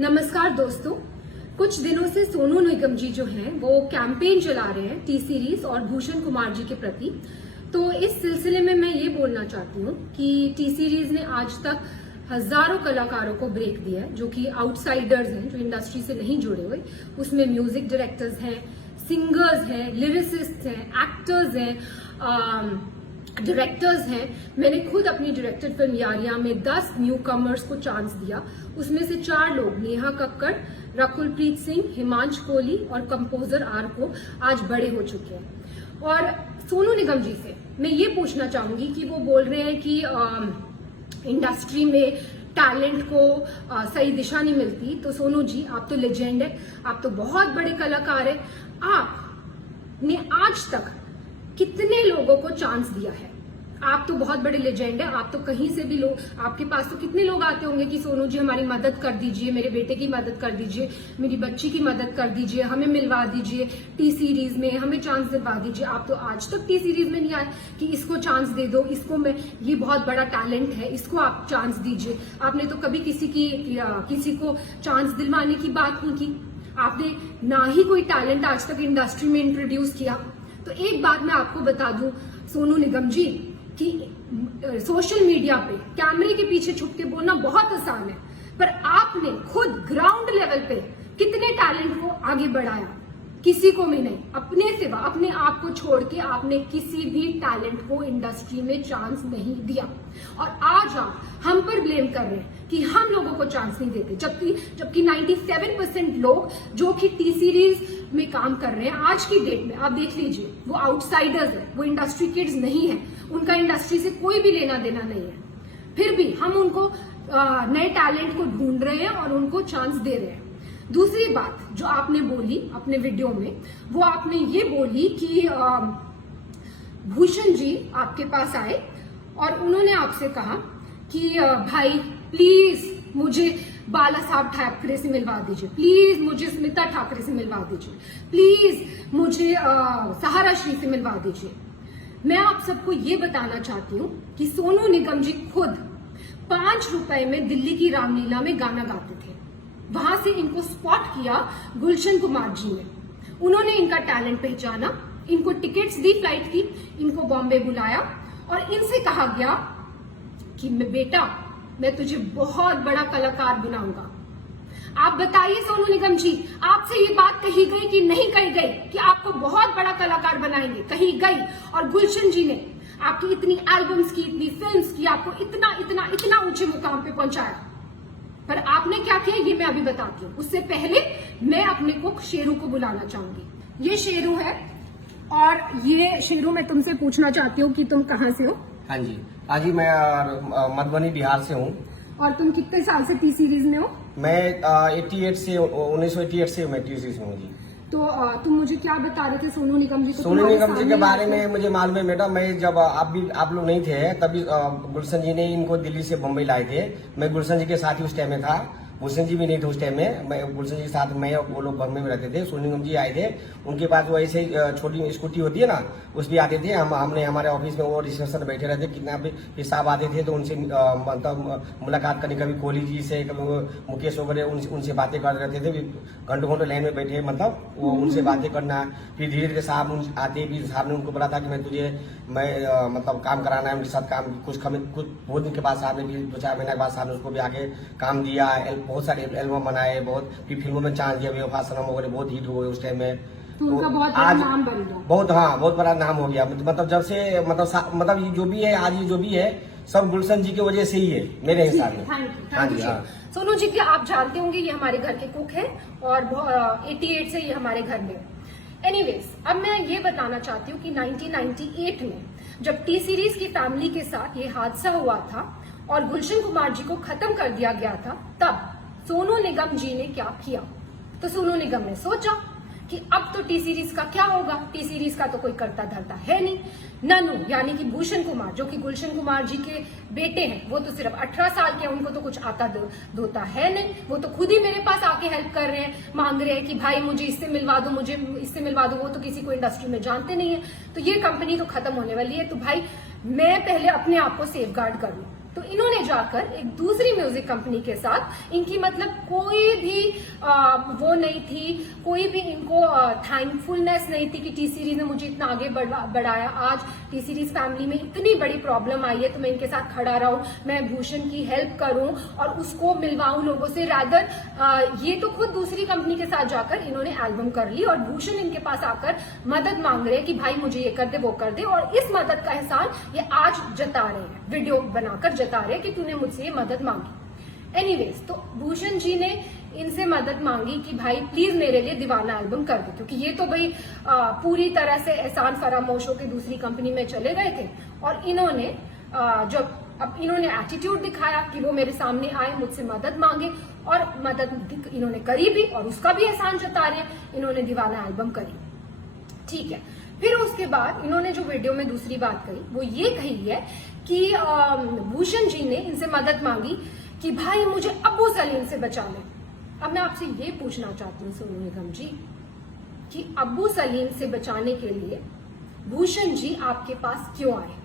नमस्कार दोस्तों, कुछ दिनों से सोनू निगम जी जो हैं वो कैंपेन चला रहे हैं टी सीरीज और भूषण कुमार जी के प्रति। तो इस सिलसिले में मैं ये बोलना चाहती हूँ कि टी सीरीज ने आज तक हजारों कलाकारों को ब्रेक दिया है जो कि आउटसाइडर्स हैं, जो इंडस्ट्री से नहीं जुड़े हुए। उसमें म्यूजिक डायरेक्टर्स हैं, सिंगर्स हैं, लिरिसिस्ट हैं, एक्टर्स हैं, डायरेक्टर्स हैं। मैंने खुद अपनी डायरेक्टेड फिल्म यारियां में 10 न्यू कमर्स को चांस दिया। उसमें से 4 लोग, नेहा कक्कड़, रकुलप्रीत सिंह, हिमांश कोहली और कंपोजर आर को आज बड़े हो चुके हैं। और सोनू निगम जी से मैं ये पूछना चाहूंगी कि वो बोल रहे हैं कि इंडस्ट्री में टैलेंट को सही दिशा नहीं मिलती। तो सोनू जी, आप तो लेजेंड है, आप तो बहुत बड़े कलाकार है। आपने आज तक कितने लोगों को चांस दिया है? आप तो बहुत बड़े लेजेंड है, आप तो कहीं से भी लोग, आपके पास तो कितने लोग आते होंगे कि सोनू जी हमारी मदद कर दीजिए, मेरे बेटे की मदद कर दीजिए, मेरी बच्ची की मदद कर दीजिए, हमें मिलवा दीजिए टी सीरीज में, हमें चांस दिलवा दीजिए। आप तो आज तक टी सीरीज में नहीं आए कि इसको चांस दे दो, इसको मैं, ये बहुत बड़ा टैलेंट है, इसको आप चांस दीजिए। आपने तो कभी किसी को चांस दिलवाने की बात नहीं की। आपने ना ही कोई टैलेंट आज तक इंडस्ट्री में इंट्रोड्यूस किया। तो एक बात मैं आपको बता दूं सोनू निगम जी कि सोशल मीडिया पे कैमरे के पीछे छुप के बोलना बहुत आसान है, पर आपने खुद ग्राउंड लेवल पे कितने टैलेंट को आगे बढ़ाया? किसी को भी नहीं। अपने सिवा, अपने आप को छोड़ के आपने किसी भी टैलेंट को इंडस्ट्री में चांस नहीं दिया। और आज आप हम पर ब्लेम कर रहे हैं कि हम लोगों को चांस नहीं देते, जबकि 97% लोग जो कि टी सीरीज में काम कर रहे हैं आज की डेट में, आप देख लीजिए, वो आउटसाइडर्स है, वो इंडस्ट्री किड्स नहीं है, उनका इंडस्ट्री से कोई भी लेना देना नहीं है। फिर भी हम उनको नए टैलेंट को ढूंढ रहे हैं और उनको चांस दे रहे हैं। दूसरी बात जो आपने बोली अपने वीडियो में, वो आपने ये बोली कि भूषण जी आपके पास आए और उन्होंने आपसे कहा कि भाई प्लीज मुझे बाला साहब ठाकरे से मिलवा दीजिए, प्लीज मुझे स्मिता ठाकरे से मिलवा दीजिए, प्लीज मुझे सहारा श्री से मिलवा दीजिए। मैं आप सबको ये बताना चाहती हूँ कि सोनू निगम जी खुद 5 रुपए में दिल्ली की रामलीला में गाना गाते थे। वहां से इनको स्पॉट किया गुलशन कुमार जी ने। उन्होंने इनका टैलेंट पहचाना, इनको टिकट्स दी फ्लाइट की, इनको बॉम्बे बुलाया और इनसे कहा गया कि बेटा मैं तुझे बहुत बड़ा कलाकार बनाऊंगा। आप बताइए सोनू निगम जी, आपसे ये बात कही गई कि नहीं कही गई कि आपको बहुत बड़ा कलाकार बनाएंगे? कही गई। और गुलशन जी ने आपकी इतनी एल्बम्स की, इतनी फिल्म्स की, आपको इतना इतना इतना ऊंचे मुकाम पे पहुंचाया। पर आपने क्या किया ये मैं अभी बताती हूँ। उससे पहले मैं अपने कुक शेरू को बुलाना चाहूंगी। ये शेरू है और ये शेरू मैं तुमसे पूछना चाहती हूँ कि तुम कहाँ से हो? हाँ जी, मैं मधुबनी बिहार से हूँ। और तुम कितने साल से टी सीरीज में हो? मैं 1988 से मैं टी सीरीज में हूँ जी। तो तुम मुझे क्या बता रहे थे सोनू निगम जी को? सोनू निगम जी के बारे में मुझे मालूम है बेटा। मैं जब आप लोग नहीं थे तभी गुलशन जी ने इनको दिल्ली से बम्बई लाए थे। मैं गुलशन जी के साथ ही उस टाइम में था, गुलशन जी भी नहीं थे उस टाइम में। मैं गुलशन जी के साथ, मैं वो लोग बम्बई में रहते थे। सोनू निगम जी आए थे, उनके पास वो ऐसे छोटी स्कूटी होती है ना, उस भी आते थे। हमने हमारे ऑफिस में वो रिसेप्शन बैठे रहते, कितना भी साहब आते थे तो उनसे मतलब मुलाकात करने, कभी कोहली जी से, कभी मुकेश वगैरह, उनसे बातें कर रहते थे। घंटों घंटों लाइन में बैठे, मतलब वो उनसे बातें करना। फिर धीरे धीरे साहब आते, फिर साहब ने उनको बोला था कि मैं मतलब काम कराना है उनके साथ। काम कुछ बहुत दिन के बाद साहब ने भी 2-4 महीने के बाद साहब ने उसको भी आके काम दिया। बहुत सारे एल्बम बनाए, बहुत फिर फिल्मों में चांस दिया, बेवफा सनम वगैरह बहुत हिट हुए उस टाइम में। तो उनका बहुत बड़ा नाम बन गया। बहुत बड़ा नाम हो गया। मतलब जब से मतलब ये जो भी है आज, ये जो भी है सब गुलशन जी की वजह से ही है मेरे हिसाब में। हाँ जी। सोनू जी की आप जानते होंगे ये हमारे घर के कुक है और 88 से ये हमारे घर में। एनीवेज, अब मैं ये बताना चाहती हूँ कि 1998 में जब टी सीरीज की फैमिली के साथ ये हादसा हुआ था और गुलशन कुमार जी को खत्म कर दिया गया था, तब सोनू निगम जी ने क्या किया? तो सोनू निगम ने सोचा कि अब तो टी सीरीज का क्या होगा, टी सीरीज का तो कोई करता धरता है नहीं। ननू यानी कि भूषण कुमार, जो कि गुलशन कुमार जी के बेटे हैं, वो तो सिर्फ 18 साल के हैं, उनको तो कुछ आता धोता है नहीं। वो तो खुद ही मेरे पास आके हेल्प कर रहे हैं, मांग रहे हैं कि भाई मुझे इससे मिलवा दो, मुझे इससे मिलवा दो। वो तो किसी को इंडस्ट्री में जानते नहीं है। तो ये कंपनी तो खत्म होने वाली है, तो भाई मैं पहले अपने आप को सेफ गार्ड कर लूं। तो इन्होंने जाकर एक दूसरी म्यूजिक कंपनी के साथ, इनकी मतलब कोई भी वो नहीं थी, कोई भी इनको थैंकफुलनेस नहीं थी कि टी सीरीज ने मुझे इतना आगे बढ़ाया। आज टी सीरीज फैमिली में इतनी बड़ी प्रॉब्लम आई है तो मैं इनके साथ खड़ा रहूं, मैं भूषण की हेल्प करूं और उसको मिलवाऊं लोगों से। रादर ये तो खुद दूसरी कंपनी के साथ जाकर इन्होंने एल्बम कर ली और भूषण इनके पास आकर मदद मांग रहे हैं कि भाई मुझे ये कर दे वो कर दे, और इस मदद का एहसान ये आज जता रहे हैं, वीडियो बनाकर जता रहे हैं कि तूने मुझसे ये मदद मांगी। एनीवेज, तो भूषण जी ने इनसे मदद मांगी कि भाई प्लीज मेरे लिए दीवाना एल्बम कर दे, क्योंकि ये तो भाई पूरी तरह से एहसान फरामोश होकर दूसरी कंपनी में चले गए थे। और इन्होंने जब अब इन्होंने एटीट्यूड दिखाया कि वो मेरे सामने आए, मुझसे मदद मांगे, और मदद इन्होंने करी भी और उसका भी एहसान जता रहे हैं, इन्होंने दीवाना एल्बम करी। ठीक है, फिर उसके बाद इन्होंने जो वीडियो में दूसरी बात कही वो ये कही है कि भूषण जी ने इनसे मदद मांगी कि भाई मुझे अब्बू सलीम से बचा ले। अब मैं आपसे ये पूछना चाहती हूँ सोनू निगम जी कि अब्बू सलीम से बचाने के लिए भूषण जी आपके पास क्यों आए?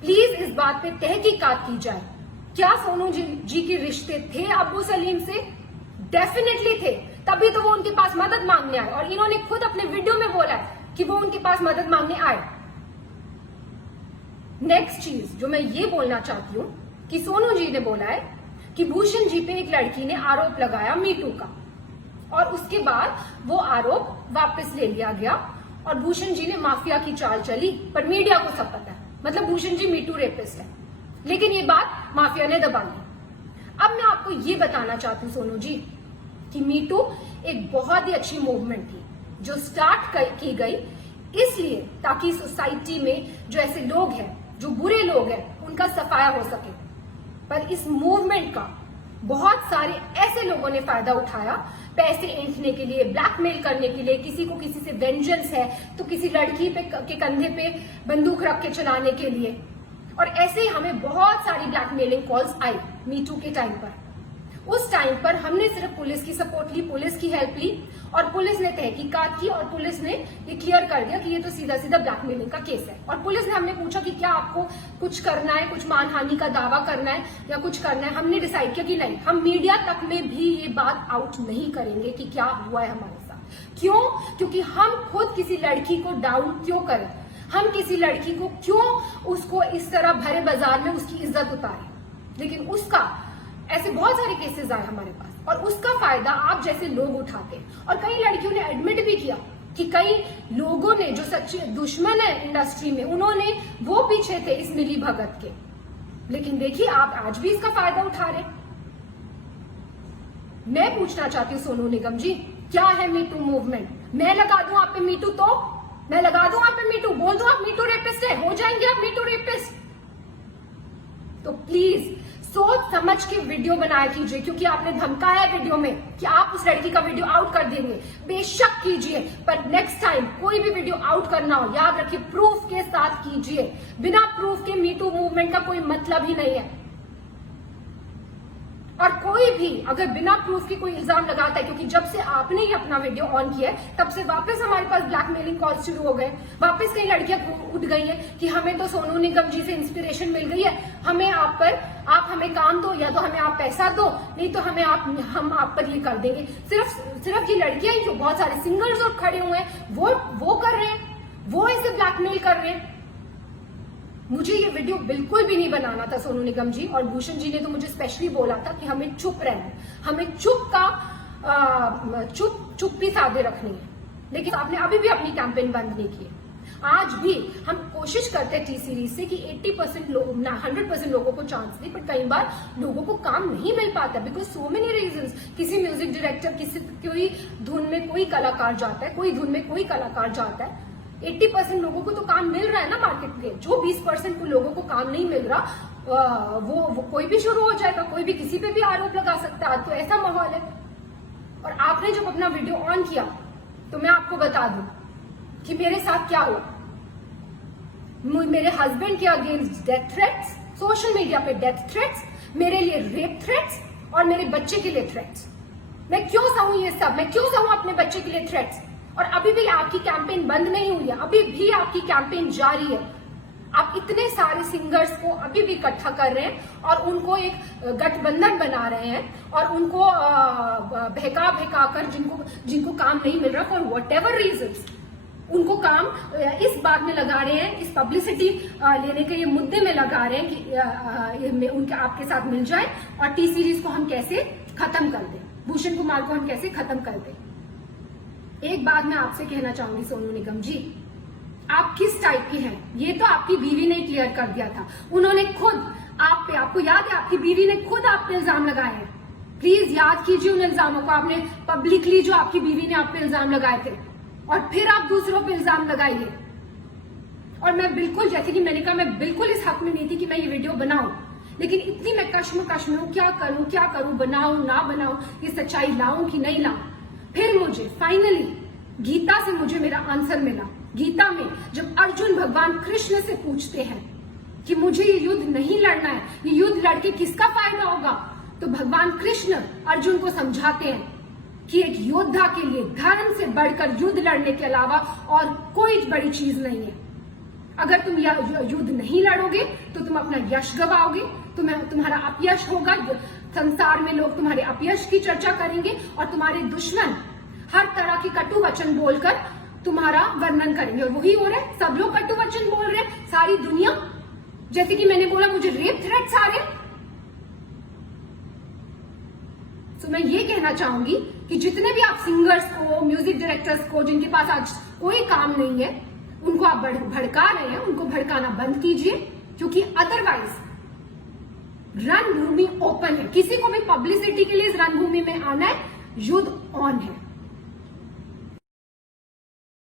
प्लीज इस बात पे तहकीकात की जाए। क्या सोनू जी के रिश्ते थे अब्बू सलीम से? डेफिनेटली थे, तभी तो वो उनके पास मदद मांगने आए, और इन्होंने खुद अपने वीडियो में बोला है कि वो उनके पास मदद मांगने आए। नेक्स्ट चीज जो मैं ये बोलना चाहती हूँ कि सोनू जी ने बोला है कि भूषण जी पे एक लड़की ने आरोप लगाया मीटू का, और उसके बाद वो आरोप वापस ले लिया गया और भूषण जी ने माफिया की चाल चली, पर मीडिया को सब पता है, मतलब भूषण जी मीटू रेपिस्ट है, लेकिन ये बात माफिया ने दबा ली। अब मैं आपको ये बताना चाहती हूँ सोनू जी कि मीटू एक बहुत ही अच्छी मूवमेंट थी जो स्टार्ट की गई इसलिए ताकि सोसाइटी में जो ऐसे लोग हैं, जो बुरे लोग हैं, उनका सफाया हो सके। पर इस मूवमेंट का बहुत सारे ऐसे लोगों ने फायदा उठाया, पैसे ऐंठने के लिए, ब्लैकमेल करने के लिए, किसी को किसी से वेंजेंस है तो किसी लड़की के कंधे पे बंदूक रख के चलाने के लिए, और ऐसे ही हमें बहुत सारी ब्लैकमेलिंग कॉल्स आई मीटू के टाइम पर। उस टाइम पर हमने सिर्फ पुलिस की सपोर्ट ली, पुलिस की हेल्प ली, और पुलिस ने तहकीकात की और पुलिस ने ये क्लियर कर दिया कि ये तो सीधा सीधा ब्लैकमेलिंग का केस है। और पुलिस ने हमने पूछा कि क्या आपको कुछ करना है, कुछ मानहानि का दावा करना है या कुछ करना है। हमने डिसाइड किया कि नहीं, हम मीडिया तक में भी ये बात आउट नहीं करेंगे कि क्या हुआ है हमारे साथ। क्यों? क्योंकि हम खुद किसी लड़की को डाउन क्यों करें, हम किसी लड़की को क्यों उसको इस तरह भरे बाजार में उसकी इज्जत उतारें। लेकिन उसका ऐसे बहुत सारे केसेस आए हमारे पास, और उसका फायदा आप जैसे लोग उठाते हैं। और कई लड़कियों ने एडमिट भी किया कि कई लोगों ने जो सच्चे दुश्मन है इंडस्ट्री में, उन्होंने वो पीछे थे इस मिली भगत के, लेकिन देखिए आप आज भी इसका फायदा उठा रहे। मैं पूछना चाहती हूँ सोनू निगम जी, क्या है मीटू मूवमेंट? मैं लगा दूं आप पे मीटू, तो मैं लगा दूं आप पे मीटू, बोल दूं आप मीटू रेपिस्ट है, हो जाएंगे आप मीटू रेपिस्ट। तो प्लीज सोच समझ के वीडियो बनाया कीजिए, क्योंकि आपने धमकाया वीडियो में कि आप उस लड़की का वीडियो आउट कर देंगे। बेशक कीजिए, पर नेक्स्ट टाइम कोई भी वीडियो आउट करना हो, याद रखिए प्रूफ के साथ कीजिए। बिना प्रूफ के मीटू मूवमेंट का कोई मतलब ही नहीं है। और कोई भी अगर बिना प्रूफ के कोई इल्जाम लगाता है, क्योंकि जब से आपने ही अपना वीडियो ऑन किया है तब से वापस हमारे पास ब्लैकमेलिंग कॉल शुरू हो गए, वापस कई लड़कियां उठ गई हैं कि हमें तो सोनू निगम जी से इंस्पिरेशन मिल गई है, हमें आप हमें काम दो, या तो हमें आप पैसा दो, नहीं तो हम आप पर ये कर देंगे। सिर्फ ये लड़कियां ही क्यों, बहुत सारे सिंगर्स और खड़े हुए हैं, वो कर रहे हैं, वो ऐसे ब्लैकमेल कर रहे हैं। मुझे ये वीडियो बिल्कुल भी नहीं बनाना था सोनू निगम जी, और भूषण जी ने तो मुझे स्पेशली बोला था कि हमें चुप रहना है, हमें चुप्पी साधे रखनी है, लेकिन आपने अभी भी अपनी कैंपेन बंद नहीं की है। आज भी हम कोशिश करते हैं टी सीरीज से कि 80% लोग 100% लोगों को चांस दें, पर कई बार लोगों को काम नहीं मिल पाता बिकॉज सो मेनी रीजंस। किसी म्यूजिक डायरेक्टर, कोई धुन में कोई कलाकार जाता है, कोई धुन में कोई कलाकार जाता है। 80% लोगों को तो काम मिल रहा है ना मार्केट में, जो 20% को लोगों को काम नहीं मिल रहा वो कोई भी शुरू हो जाएगा, कोई भी किसी पे भी आरोप लगा सकता है। तो ऐसा माहौल है। और आपने जब अपना वीडियो ऑन किया तो मैं आपको बता दूं कि मेरे साथ क्या हुआ। मेरे हस्बैंड के against death threats, social media पे डेथ थ्रेट्स, मेरे लिए रेप थ्रेट्स, और मेरे बच्चे के लिए थ्रेट्स। मैं क्यों सहूं ये सब, मैं क्यों सहूं अपने बच्चे के लिए थ्रेट्स? और अभी भी आपकी कैंपेन बंद नहीं हुई है, अभी भी आपकी कैंपेन जारी है। आप इतने सारे सिंगर्स को अभी भी इकट्ठा कर रहे हैं और उनको एक गठबंधन बना रहे हैं और उनको बहका कर जिनको काम नहीं मिल रहा फॉर वट एवर रीजन्स, उनको काम इस बात में लगा रहे हैं, इस पब्लिसिटी लेने के ये मुद्दे में लगा रहे हैं कि उनके आपके साथ मिल जाए और टी सीरीज को हम कैसे खत्म कर दें, भूषण कुमार को हम कैसे खत्म कर दें। एक बात मैं आपसे कहना चाहूंगी सोनू निगम जी, आप किस टाइप की हैं ये तो आपकी बीवी ने क्लियर कर दिया था। उन्होंने खुद आप पे, आपको याद है, आपकी बीवी ने खुद आप पे इल्जाम लगाए हैं। प्लीज याद कीजिए उन इल्जामों को, आपने पब्लिकली जो आपकी बीवी ने आप पे इल्जाम लगाए थे और फिर आप दूसरों पे इल्जाम लगाइए। और मैं बिल्कुल, जैसे कि मैंने कहा, मैं बिल्कुल इस हक में नहीं थी कि मैं ये वीडियो बनाऊं, लेकिन इतनी मैं कश्मकश में हूं, क्या करूं, बनाऊं ना बनाऊं, ये सच्चाई लाऊं कि नहीं लाऊं। फिर मुझे फाइनली गीता से मुझे मेरा आंसर मिला। गीता में जब अर्जुन भगवान कृष्ण से पूछते हैं कि मुझे ये युद्ध नहीं लड़ना है, ये युद्ध लड़के किसका फायदा होगा, तो भगवान कृष्ण अर्जुन को समझाते हैं कि एक योद्धा के लिए धर्म से बढ़कर युद्ध लड़ने के अलावा और कोई बड़ी चीज नहीं है। अगर तुम युद्ध नहीं लड़ोगे तो तुम अपना यश गवाओगे, तुम्हारा अपयश होगा, संसार में लोग तुम्हारे अपयश की चर्चा करेंगे और तुम्हारे दुश्मन हर तरह के कटु वचन बोलकर तुम्हारा वर्णन करेंगे। और वही हो रहा है, सब लोग कटु वचन बोल रहे हैं, सारी दुनिया। जैसे कि मैंने बोला, मुझे रेप थ्रेट्स आ रहे हैं। तो मैं ये कहना चाहूंगी कि जितने भी आप सिंगर्स को, म्यूजिक डायरेक्टर्स को, जिनके पास आज कोई काम नहीं है, उनको आप भड़का रहे हैं, उनको भड़काना बंद कीजिए, क्योंकि अदरवाइज रणभूमि ओपन है। किसी को भी पब्लिसिटी के लिए इस रणभूमि में आना है, युद्ध ऑन है।